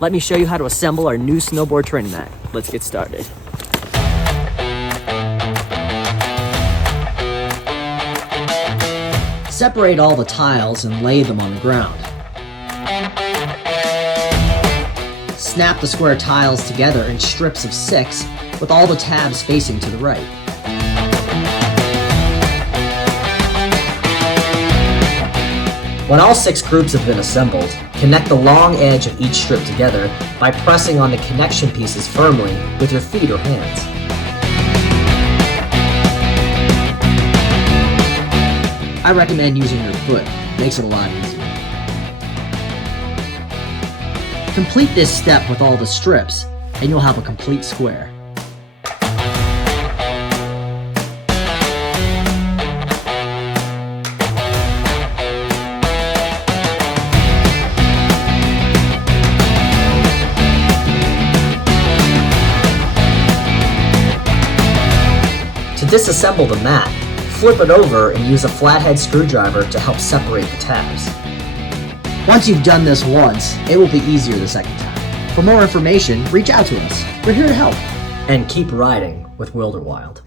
let me show you how to assemble our new snowboard training mat. Let's get started. Separate all the tiles and lay them on the ground. Snap the square tiles together in strips of 6 with all the tabs facing to the right. When all 6 groups have been assembled, connect the long edge of each strip together by pressing on the connection pieces firmly with your feet or hands. I recommend using your foot. Makes it a lot easier. Complete this step with all the strips, and you'll have a complete square. To disassemble the mat, flip it over and use a flathead screwdriver to help separate the tabs. Once you've done this once, it will be easier the second time. For more information, reach out to us. We're here to help. And keep riding with WilderWild.